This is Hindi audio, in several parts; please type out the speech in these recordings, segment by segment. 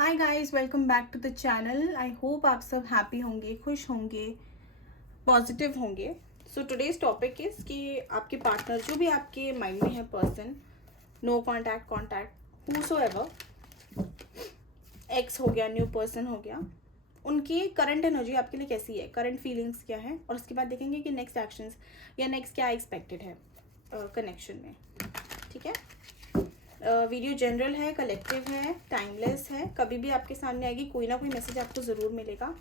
Hi guys, welcome back to the channel. I hope आप सब हैप्पी होंगे, खुश होंगे, पॉजिटिव होंगे। सो टुडेज टॉपिक इज़ कि आपके पार्टनर जो भी आपके माइंड में है पर्सन, नो कॉन्टैक्ट, कॉन्टैक्ट, हू सो एवर, एक्स हो गया, न्यू पर्सन हो गया, उनकी करंट एनर्जी आपके लिए कैसी है, करंट फीलिंग्स क्या है, और उसके बाद देखेंगे कि नेक्स्ट एक्शंस या नेक्स्ट क्या एक्सपेक्टेड है कनेक्शन में। ठीक है। वीडियो जनरल है, कलेक्टिव है, टाइमलेस है, कभी भी आपके सामने आएगी, कोई ना कोई मैसेज आपको ज़रूर मिलेगा।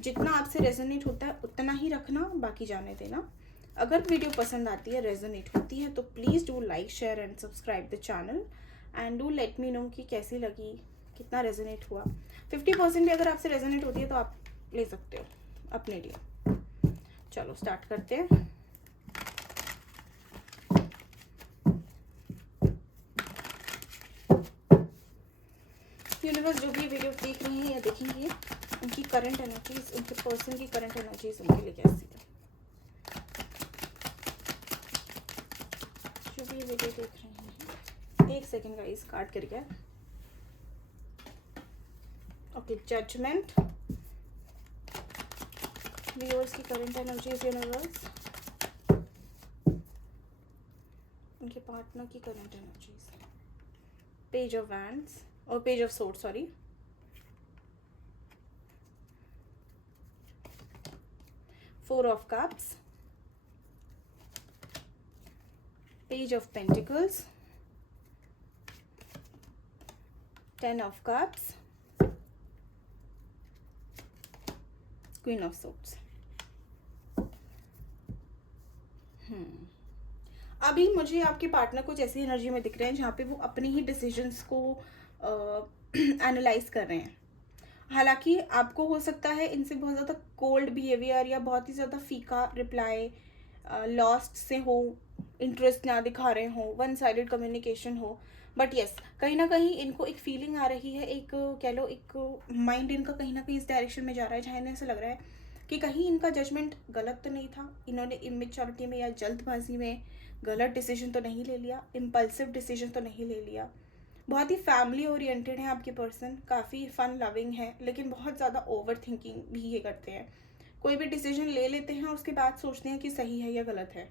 जितना आपसे रेजोनेट होता है उतना ही रखना, बाकी जाने देना। अगर वीडियो पसंद आती है, रेजोनेट होती है, तो please do like, share and subscribe the channel and do let me know कि कैसी लगी, कितना रेजोनेट हुआ। 50% भी अगर आपसे रेजोनेट होती है तो आप ले सकते हो अपने लिए। चलो स्टार्ट करते हैं। यूनिवर्स जो भी वीडियो देख रही हैं या देखेंगे, उनकी करंट एनर्जीज, उनके पर्सन की करंट एनर्जीज उनके लिए कैसी है। जो भी वीडियो देख रहे हैं, एक सेकेंड गाइस, काट करके। ओके, जजमेंट, व्यूअर्स की करंट एनर्जीज, यूनिवर्स, उनके पार्टनर की current energies, page of wands और page of sword, sorry, four of cups, page of pentacles, 10 of cups, queen of swords. अभी मुझे आपके पार्टनर कुछ ऐसी एनर्जी में दिख रहे हैं जहाँ पे वो अपनी ही डिसीजंस को एनालाइज कर रहे हैं। हालांकि आपको हो सकता है इनसे बहुत ज़्यादा कोल्ड बिहेवियर या बहुत ही ज़्यादा फीका रिप्लाई, लॉस्ट से हो, इंटरेस्ट ना दिखा रहे हो, वन साइडेड कम्युनिकेशन हो, बट यस, कहीं ना कहीं इनको एक फीलिंग आ रही है, एक कह लो एक माइंड इनका कहीं ना कहीं इस डायरेक्शन में जा रहा है जहाँ इन्हें ऐसा लग रहा है कि कहीं इनका जजमेंट गलत तो नहीं था, इन्होंने इमेच्योरिटी में या जल्दबाजी में गलत डिसीजन तो नहीं ले लिया, इम्पल्सिव डिसीजन तो नहीं ले लिया। बहुत ही फैमिली ओरिएंटेड है आपके पर्सन, काफ़ी फन लविंग है, लेकिन बहुत ज़्यादा ओवर थिंकिंग भी ये करते हैं। कोई भी डिसीजन ले लेते हैं और उसके बाद सोचते हैं कि सही है या गलत है।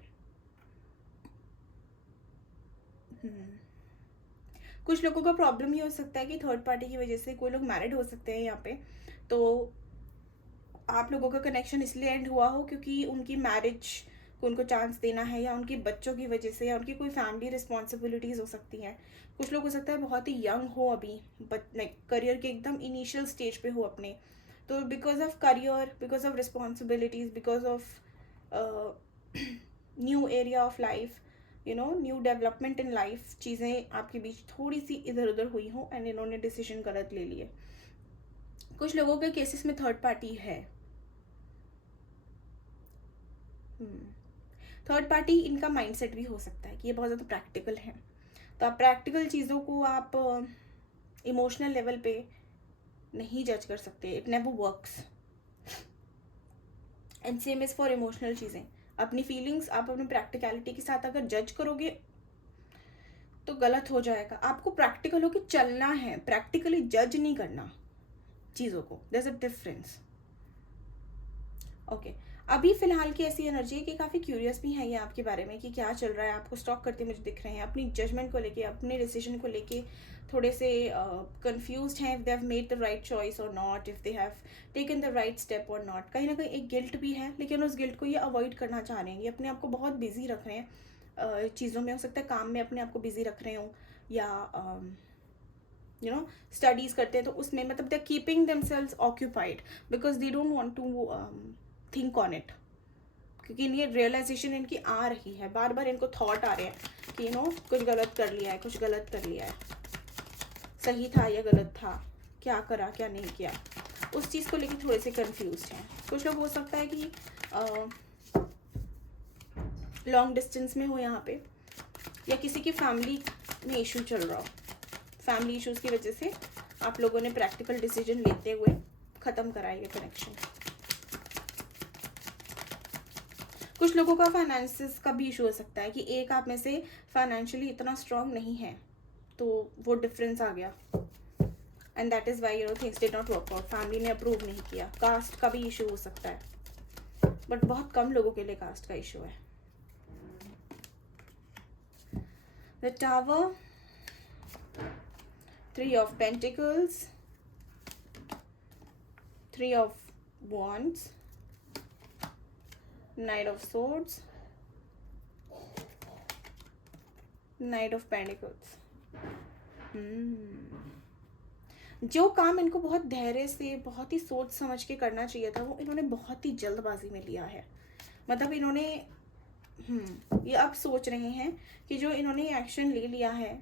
कुछ लोगों का प्रॉब्लम ये हो सकता है कि थर्ड पार्टी की वजह से कोई लोग मैरिड हो सकते हैं यहाँ पे, तो आप लोगों का कनेक्शन इसलिए एंड हुआ हो क्योंकि उनकी मैरिज को उनको चांस देना है, या उनकी बच्चों की वजह से, या उनकी कोई फैमिली रिस्पॉन्सिबिलिटीज़ हो सकती हैं। कुछ लोग हो सकता है बहुत ही यंग हो अभी, बट लाइक करियर के एकदम इनिशियल स्टेज पे हो अपने, तो because of career, because of responsibilities, because of new area of life, new development in life, चीज़ें आपके बीच थोड़ी सी इधर उधर हुई हों एंड इन्होंने डिसीजन गलत ले लिए। कुछ लोगों के केसेस में थर्ड पार्टी है। थर्ड पार्टी इनका माइंडसेट भी हो सकता है कि ये बहुत ज़्यादा प्रैक्टिकल है, तो आप प्रैक्टिकल चीज़ों को आप इमोशनल लेवल पे नहीं जज कर सकते, it never works. And same is for emotional चीज़ें, अपनी फीलिंग्स आप अपनी प्रैक्टिकलिटी के साथ अगर जज करोगे तो गलत हो जाएगा। आपको प्रैक्टिकल होकर चलना है, प्रैक्टिकली जज नहीं करना चीज़ों को, there is a difference. Okay, अभी फिलहाल की ऐसी एनर्जी है कि काफ़ी क्यूरियस भी है ये आपके बारे में कि क्या चल रहा है, आपको स्टॉक करते मुझे दिख रहे हैं, अपनी जजमेंट को लेके, अपने डिसीजन को लेके थोड़े से कंफ्यूज्ड हैं, if they have made the right choice और not, if they have taken the right step और नॉट। कहीं ना कहीं एक गिल्ट भी है, लेकिन उस गिल्ट को ये अवॉइड करना चाह रहे हैं, ये अपने आप को बहुत बिजी रख रहे हैं चीज़ों में, हो सकता है काम में अपने आप को बिजी रख रहे हों, या स्टडीज़ करते हैं तो उसमें, मतलब they are keeping themselves occupied because they don't want to think on it, क्योंकि इन्हें रियलाइजेशन इनकी आ रही है, बार बार इनको थॉट आ रहे हैं कि कुछ गलत कर लिया है, कुछ गलत कर लिया है, सही था या गलत था, क्या करा क्या नहीं किया, उस चीज़ को लेकर थोड़े से कंफ्यूज हैं। कुछ लोग हो सकता है कि लॉन्ग डिस्टेंस में हो यहाँ पे, या किसी की फैमिली में इशू चल रहा हो, फैमिली इश्यूज़ की वजह से आप लोगों ने प्रैक्टिकल डिसीजन लेते हुए ख़त्म कराया ये कनेक्शन। कुछ लोगों का फाइनेंसेस का भी इशू हो सकता है कि एक आप में से फाइनेंशियली इतना स्ट्रांग नहीं है, तो वो डिफरेंस आ गया। And that is why things did not work out. Family ने अप्रूव नहीं किया. कास्ट का भी इशू हो सकता है, बट बहुत कम लोगों के लिए कास्ट का इशू है. The tower, 3 of Pentacles, 3 of Wands, Knight of Swords, Knight of Pentacles. जो काम इनको बहुत धैर्य से, बहुत ही सोच समझ के करना चाहिए था, वो इन्होंने बहुत ही जल्दबाजी में लिया है. मतलब इन्होंने ये अब सोच रहे हैं कि जो इन्होंने एक्शन ले लिया है,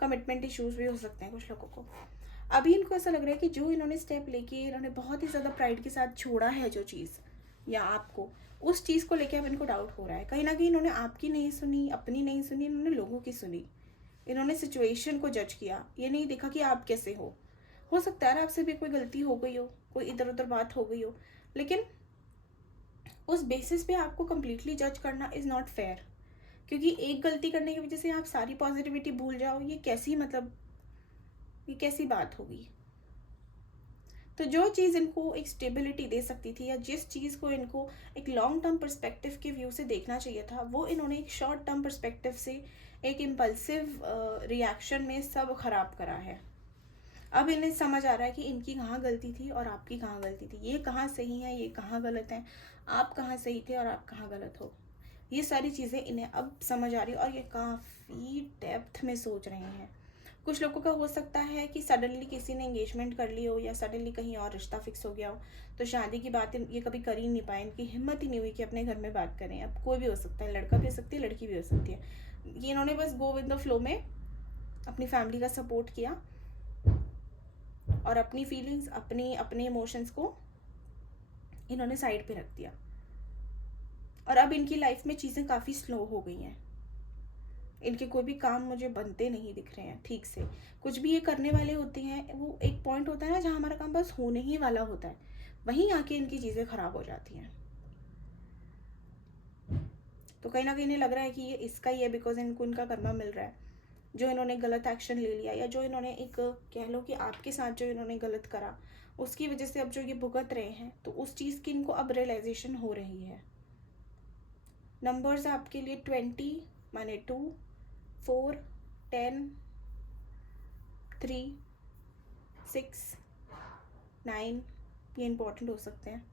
कमिटमेंट इश्यूज भी हो सकते हैं कुछ लोगों को. अभी इनको ऐसा लग रहा है कि जो इन्होंने स्टेप लेके इन्होंने बहुत ही ज़्यादा प्राइड के साथ छोड़ा है जो चीज़, या आपको उस चीज़ को लेके अब इनको डाउट हो रहा है. कहीं ना कहीं इन्होंने आपकी नहीं सुनी, अपनी नहीं सुनी, इन्होंने लोगों की सुनी. इन्होंने सिचुएशन को जज किया, ये नहीं देखा कि आप कैसे हो सकता है ना आपसे भी कोई गलती हो गई हो, कोई इधर उधर बात हो गई हो, लेकिन उस बेसिस पे आपको कम्प्लीटली जज करना इज़ नॉट फेयर. क्योंकि एक गलती करने की वजह से आप सारी पॉजिटिविटी भूल जाओ, ये कैसी बात होगी. तो जो चीज़ इनको एक स्टेबिलिटी दे सकती थी, या जिस चीज़ को इनको एक लॉन्ग टर्म पर्सपेक्टिव के व्यू से देखना चाहिए था, वो इन्होंने एक शॉर्ट टर्म पर्सपेक्टिव से एक इम्पल्सिव रिएक्शन में सब खराब करा है. अब इन्हें समझ आ रहा है कि इनकी कहाँ गलती थी और आपकी कहाँ गलती थी, ये कहाँ सही है, ये कहाँ गलत है, आप कहाँ सही थे और आप कहाँ गलत हो. ये सारी चीज़ें इन्हें अब समझ आ रही है और ये काफ़ी डेप्थ में सोच रहे हैं. कुछ लोगों का हो सकता है कि सडनली किसी ने एंगेजमेंट कर ली हो, या सडनली कहीं और रिश्ता फिक्स हो गया हो, तो शादी की बात ये कभी कर ही नहीं पाए, इनकी हिम्मत ही नहीं हुई कि अपने घर में बात करें. अब कोई भी हो सकता है, लड़का भी हो सकती है, लड़की भी हो सकती है. ये इन्होंने बस गो विद द फ्लो में अपनी फैमिली का सपोर्ट किया और अपनी फीलिंग्स, अपने इमोशंस को इन्होंने साइड पे रख दिया. और अब इनकी लाइफ में चीज़ें काफ़ी स्लो हो गई हैं. इनके कोई भी काम मुझे बनते नहीं दिख रहे हैं ठीक से. कुछ भी ये करने वाले होते हैं, वो एक पॉइंट होता है ना जहाँ हमारा काम बस होने ही वाला होता है, वहीं आके इनकी चीज़ें ख़राब हो जाती हैं. तो कहीं ना कहीं इन्हें लग रहा है कि ये इसका ही है, बिकॉज इनको इनका कर्मा मिल रहा है. जो इन्होंने गलत एक्शन ले लिया, या जो इन्होंने एक कह लो कि आपके साथ जो इन्होंने गलत करा, उसकी वजह से अब जो ये भुगत रहे हैं, तो उस चीज़ की इनको अब रियलाइजेशन हो रही है. नंबर्स आपके लिए 20 माने 2, 4, 10, 3, 6, 9 ये इम्पोर्टेंट हो सकते हैं.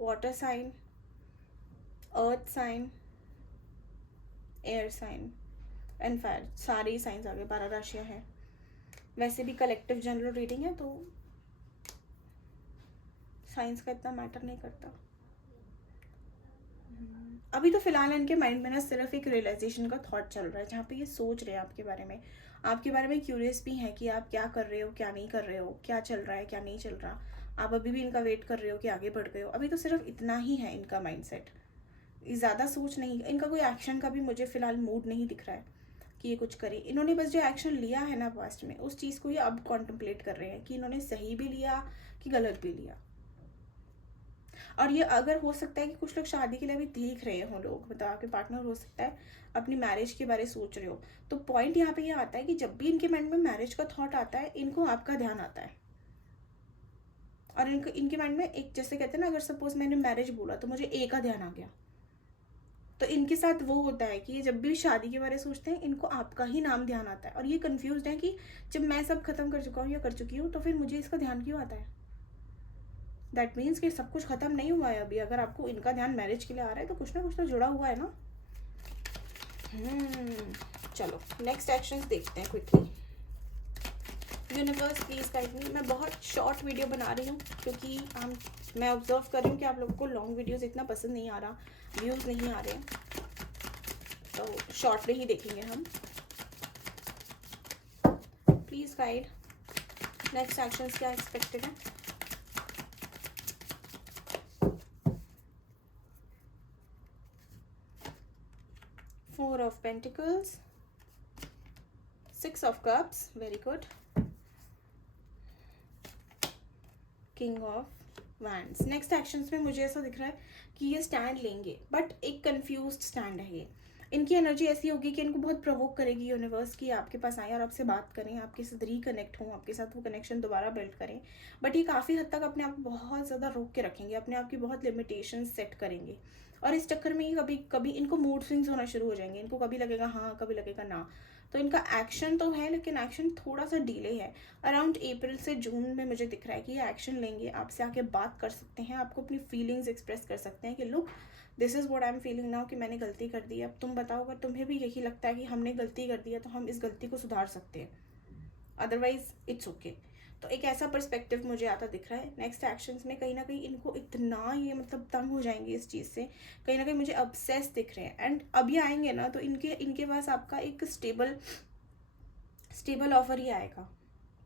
Water sign, earth sign, air sign and fire, सारे ही साइंस आ गए. 12 राशियाँ हैं. वैसे भी कलेक्टिव जनरल रीडिंग है, तो साइंस का इतना मैटर नहीं करता. अभी तो फिलहाल इनके माइंड में ना सिर्फ एक रियलाइजेशन का थॉट चल रहा है, जहाँ पे ये सोच रहे हैं आपके बारे में क्यूरियस भी हैं कि आप क्या कर रहे हो, क्या नहीं कर रहे हो, क्या चल रहा है, क्या नहीं चल रहा. आप अभी भी इनका वेट कर रहे हो कि आगे बढ़ गए हो. अभी तो सिर्फ इतना ही है इनका माइंडसेट, ज़्यादा सोच नहीं. इनका कोई एक्शन का भी मुझे फ़िलहाल मूड नहीं दिख रहा है कि ये कुछ करे. इन्होंने बस जो एक्शन लिया है ना पास्ट में, उस चीज़ को ये अब कॉन्टम्पलेट कर रहे हैं कि इन्होंने सही भी लिया कि गलत भी लिया. और ये अगर हो सकता है कि कुछ लोग शादी के लिए भी देख रहे हों, लोग मतलब आपके पार्टनर हो सकता है अपनी मैरिज के बारे सोच रहे हो. तो पॉइंट यहाँ पे ये आता है कि जब भी इनके माइंड में मैरिज का थॉट आता है, इनको आपका ध्यान आता है. और इनके माइंड में एक, जैसे कहते हैं ना, अगर सपोज मैंने मैरिज बोला तो मुझे ए का ध्यान आ गया. तो इनके साथ वो होता है कि ये जब भी शादी के बारे में सोचते हैं, इनको आपका ही नाम ध्यान आता है. और ये कंफ्यूज है कि जब मैं सब खत्म कर चुका हूँ या कर चुकी हूँ, तो फिर मुझे इसका ध्यान क्यों आता है. दैट मीन्स कि सब कुछ खत्म नहीं हुआ है अभी. अगर आपको इनका ध्यान मैरिज के लिए आ रहा है, तो कुछ ना कुछ तो जुड़ा हुआ है ना. चलो नेक्स्ट एक्शंस देखते हैं quickly. Universe please guide me. मैं बहुत शॉर्ट वीडियो बना रही हूँ क्योंकि मैं ऑब्जर्व कर रही हूँ कि आप लोगों को लॉन्ग वीडियोस इतना पसंद नहीं आ रहा, व्यूज़ नहीं आ रहे हैं, तो शॉर्ट में ही देखेंगे हम. प्लीज़ गाइड, नेक्स्ट एक्शंस क्या एक्सपेक्टेड है. Four of Pentacles, 6 of Cups, very good. King of Wands. Next actions में मुझे ऐसा दिख रहा है कि ये स्टैंड लेंगे, बट एक कंफ्यूज्ड स्टैंड है ये. इनकी एनर्जी ऐसी होगी कि इनको बहुत प्रोवोक करेगी यूनिवर्स की आपके पास आए और आपसे बात करें, आपके साथ रिकनेक्ट हों, आपके साथ वो कनेक्शन दोबारा बिल्ड करें। बट ये काफ़ी हद तक अपने आप को बहुत ज़्यादा रोक के रखेंगे, अपने आप की बहुत लिमिटेशन सेट करेंगे, और इस चक्कर में ये कभी कभी इनको मूड स्विंग्स होना शुरू हो जाएंगे। इनको कभी लगेगा हाँ, कभी लगेगा ना। तो इनका एक्शन तो है, लेकिन एक्शन थोड़ा सा डिले है। अराउंड अप्रैल से जून में मुझे दिख रहा है कि ये एक्शन लेंगे, आपसे आके बात कर सकते हैं, आपको अपनी फीलिंग्स एक्सप्रेस कर सकते हैं कि look, this is what I am feeling now, कि मैंने गलती कर दी है। अब तुम बताओ, अगर तुम्हें भी यही लगता है कि हमने गलती कर दी है तो हम इस गलती को सुधार सकते हैं, अदरवाइज इट्स ओके। तो एक ऐसा पर्सपेक्टिव मुझे आता दिख रहा है। नेक्स्ट एक्शंस में कहीं ना कहीं इनको इतना ये मतलब तंग हो जाएंगे इस चीज़ से, कहीं ना कहीं मुझे अपसेस दिख रहे हैं। एंड अभी आएंगे ना तो इनके पास आपका एक स्टेबल ऑफर ही आएगा,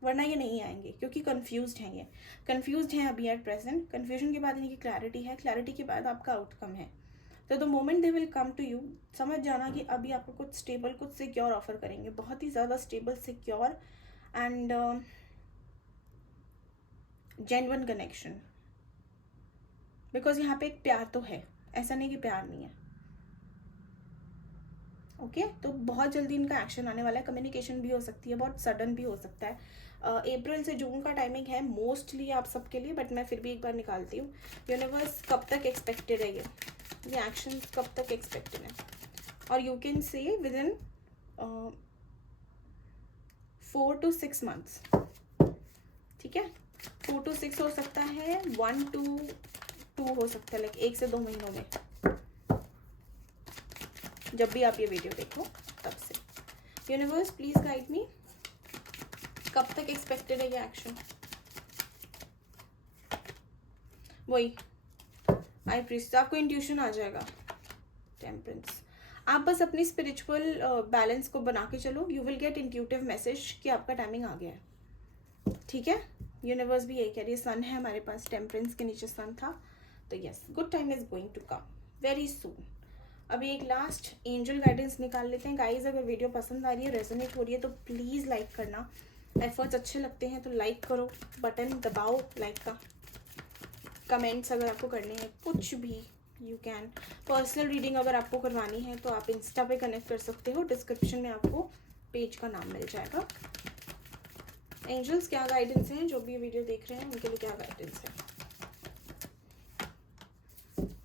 वरना ये नहीं आएंगे, क्योंकि कंफ्यूज्ड हैं। ये कंफ्यूज्ड हैं अभी एट प्रेजेंट। कन्फ्यूजन के बाद इनकी क्लैरिटी है, क्लैरिटी के बाद आपका आउटकम है। तो the moment they will come to you, समझ जाना कि अभी आपको कुछ स्टेबल, कुछ सिक्योर ऑफर करेंगे, बहुत ही ज़्यादा stable, secure and genuine connection. Because यहाँ पे एक प्यार तो है, ऐसा नहीं कि प्यार नहीं है। ओके तो बहुत जल्दी इनका एक्शन आने वाला है। कम्युनिकेशन भी हो सकती है, बहुत सडन भी हो सकता है। अप्रैल से जून का टाइमिंग है मोस्टली आप सबके लिए, बट मैं फिर भी एक बार निकालती हूँ। यूनिवर्स कब तक एक्सपेक्टेड है ये एक्शन कब तक एक्सपेक्टेड है? और you can say with in 4 to 6 months, ठीक है। 4 to 6 हो सकता है, 1 to 2 हो सकता है, लाइक 1 से 2 महीनों में, जब भी आप ये वीडियो देखो तब से। यूनिवर्स प्लीज गाइड मी, कब तक एक्सपेक्टेड है ये एक्शन? वही आई प्रीस्ट, आपको इंट्यूशन आ जाएगा। टेम्परेंस, आप बस अपनी स्पिरिचुअल बैलेंस को बना के चलो, you will get intuitive message कि आपका टाइमिंग आ गया है, ठीक है। यूनिवर्स भी यही कह रही है। सन है हमारे पास, टेम्परेंस के नीचे सन था, तो yes, good time is going to come very soon. अभी एक लास्ट एंजल गाइडेंस निकाल लेते हैं गाइज। अगर वीडियो पसंद आ रही है, रेजोनेट हो रही है, तो प्लीज़ लाइक करना। एफर्ट्स अच्छे लगते हैं तो लाइक करो, बटन दबाओ लाइक का। कमेंट्स अगर आपको करने हैं, कुछ भी यू कैन। पर्सनल रीडिंग अगर आपको करवानी है तो आप इंस्टा पे कनेक्ट कर सकते हो, डिस्क्रिप्शन में आपको पेज का नाम मिल जाएगा। एंजल्स क्या गाइडेंस हैं, जो भी वीडियो देख रहे हैं उनके लिए क्या गाइडेंस है?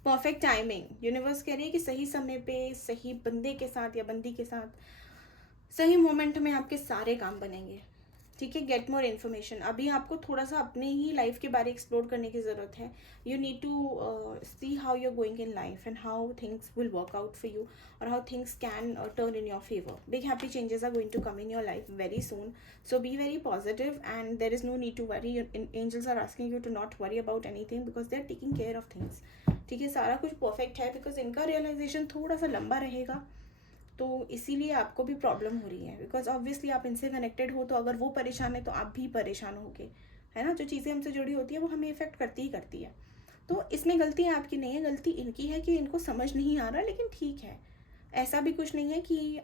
परफेक्ट टाइमिंग, यूनिवर्स कह रही है कि सही समय पे सही बंदे के साथ या बंदी के साथ सही मोमेंट में आपके सारे काम बनेंगे, ठीक है। गेट मोर इन्फॉर्मेशन, अभी आपको थोड़ा सा अपने ही लाइफ के बारे एक्सप्लोर करने की ज़रूरत है। You need to see how you are going in life and how things will work out for you, और how things can turn in your favour. Big happy changes are going to come in your life very soon, so be very positive and there is no need to worry. Angels are asking you to not worry about anything because they are taking care of things, ठीक है। सारा कुछ परफेक्ट है, बिकॉज इनका रियलाइजेशन थोड़ा सा लंबा रहेगा, तो इसीलिए आपको भी प्रॉब्लम हो रही है। बिकॉज ऑब्वियसली आप इनसे कनेक्टेड हो, तो अगर वो परेशान है तो आप भी परेशान होगे, है ना। जो चीज़ें हमसे जुड़ी होती है वो हमें इफेक्ट करती ही करती है। तो इसमें गलती आपकी नहीं है, गलती इनकी है कि इनको समझ नहीं आ रहा, लेकिन ठीक है, ऐसा भी कुछ नहीं है कि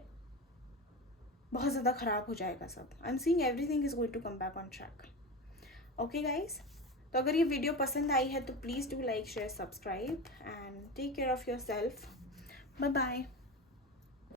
बहुत ज़्यादा ख़राब हो जाएगा सब। I am seeing everything is going to come back on track. Okay guys, तो अगर ये वीडियो पसंद आई है तो please do like, share, subscribe and take care of yourself. Bye bye.